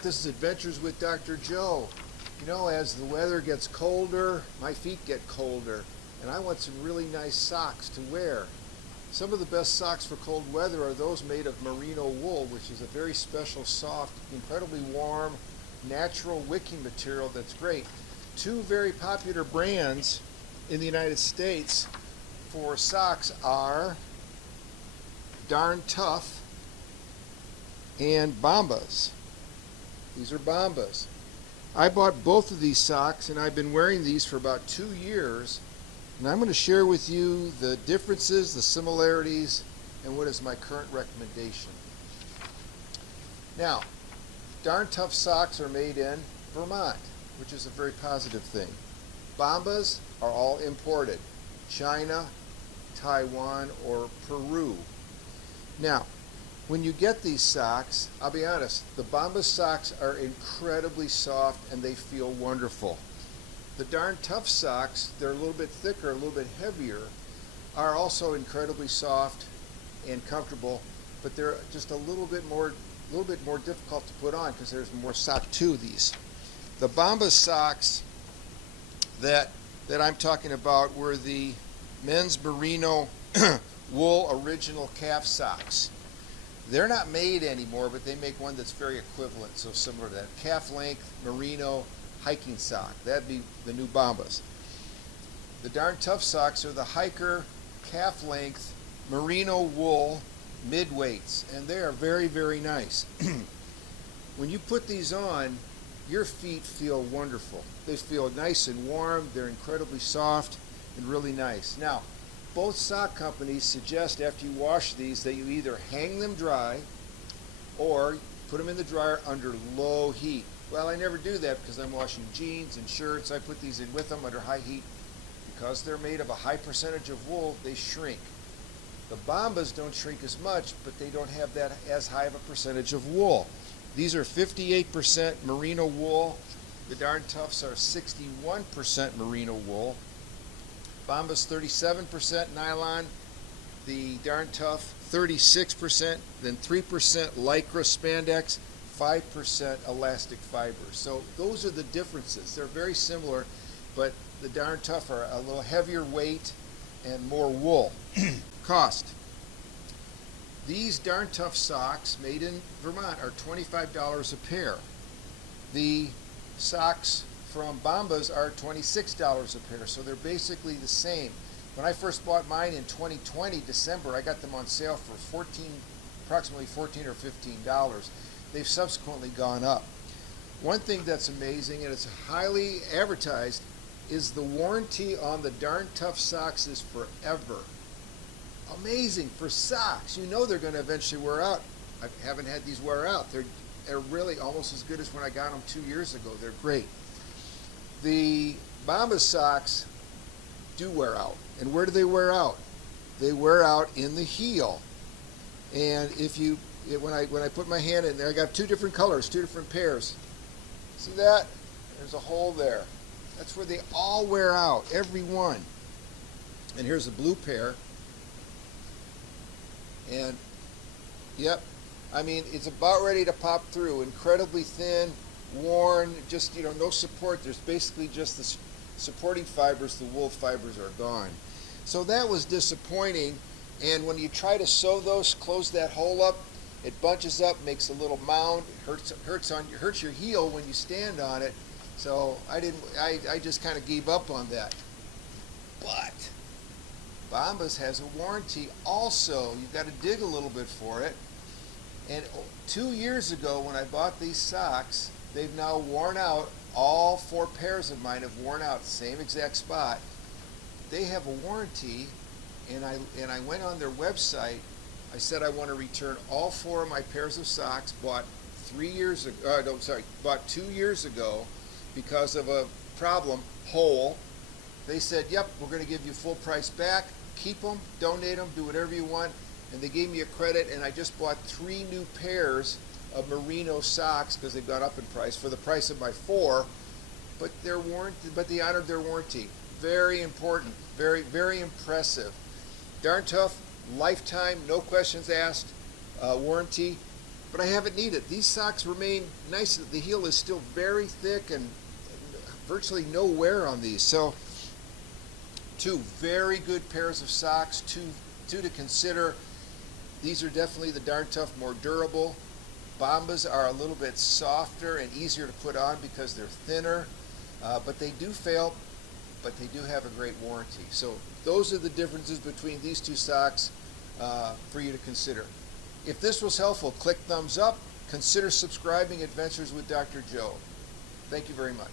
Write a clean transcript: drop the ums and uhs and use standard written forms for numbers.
back. This is Adventures with Dr. Joe. You know, as the weather gets colder, my feet get colder, and I want some really nice socks to wear. Some of the best socks for cold weather are those made of merino wool, which is a very special, soft, incredibly warm, natural wicking material that's great. Two very popular brands in the United States for socks are Darn Tough and Bombas. These are Bombas. I bought both of these socks and I've been wearing these for about 2 years, and I'm going to share with you the differences, the similarities, and what is my current recommendation. Now, Darn Tough socks are made in Vermont, which is a very positive thing. Bombas are all imported, China, Taiwan, or Peru. Now, when you get these socks, I'll be honest, the Bombas socks are incredibly soft and they feel wonderful. The Darn Tough socks, they're a little bit thicker, a little bit heavier, are also incredibly soft and comfortable, but they're just a little bit more difficult to put on because there's more sock to these. The Bombas socks that I'm talking about were the men's Merino wool original calf socks. They're not made anymore, but they make one that's very equivalent, so similar to that. Calf length Merino hiking sock. That'd be the new Bombas. The Darn Tough socks are the hiker calf length Merino wool mid-weights, and they are very, very nice. When you put these on, your feet feel wonderful. They feel nice and warm. They're incredibly soft and really nice. Now, both sock companies suggest after you wash these that you either hang them dry or put them in the dryer under low heat. Well, I never do that because I'm washing jeans and shirts. I put these in with them under high heat. Because they're made of a high percentage of wool, they shrink. The Bombas don't shrink as much, but they don't have that as high of a percentage of wool. These are 58% merino wool. The Darn Toughs are 61% merino wool. Bombas 37% nylon, the Darn Tough 36%, then 3% lycra spandex, 5% elastic fiber. So those are the differences. They're very similar, but the Darn Tough are a little heavier weight and more wool. Cost. These Darn Tough socks made in Vermont are $25 a pair. The socks from Bombas are $26 a pair, so they're basically the same. When I first bought mine in 2020, December, I got them on sale for approximately $14 or $15. They've subsequently gone up. One thing that's amazing, and it's highly advertised, is the warranty on the Darn Tough socks is forever. Amazing for socks. You know they're going to eventually wear out. I haven't had these wear out. They're really almost as good as when I got them 2 years ago. They're great. The Bombas socks do wear out. And where do they wear out? They wear out in the heel. And when I put my hand in there, I got two different colors, two different pairs. See that? There's a hole there. That's where they all wear out, every one. And here's a blue pair. And yep, I mean, it's about ready to pop through. Incredibly thin, worn, just, no support. There's basically just the supporting fibers. The wool fibers are gone. So that was disappointing. And when you try to sew those, close that hole up, it bunches up, makes a little mound. Hurts your heel when you stand on it. So I just kind of gave up on that. But Bombas has a warranty also. You've got to dig a little bit for it. And 2 years ago when I bought these socks, they've now worn out. All 4 pairs of mine have worn out, same exact spot. They have a warranty, and I went on their website. I said I want to return all 4 of my pairs of socks bought 2 years ago because of a problem, hole. They said, yep, we're going to give you full price back. Keep them, donate them, do whatever you want. And they gave me a credit, and I just bought 3 new pairs of merino socks because they've gone up in price for the price of my 4. But they honored their warranty. Very important, very, very impressive. Darn Tough, lifetime, no questions asked warranty. but I haven't needed. These socks remain nice. The heel is still very thick and virtually no wear on these. So two very good pairs of socks, two to consider. These are definitely the Darn Tough, more durable. Bombas are a little bit softer and easier to put on because they're thinner, but they do fail, but they do have a great warranty. So those are the differences between these two socks for you to consider. If this was helpful, click thumbs up. Consider subscribing Adventures with Dr. Joe. Thank you very much.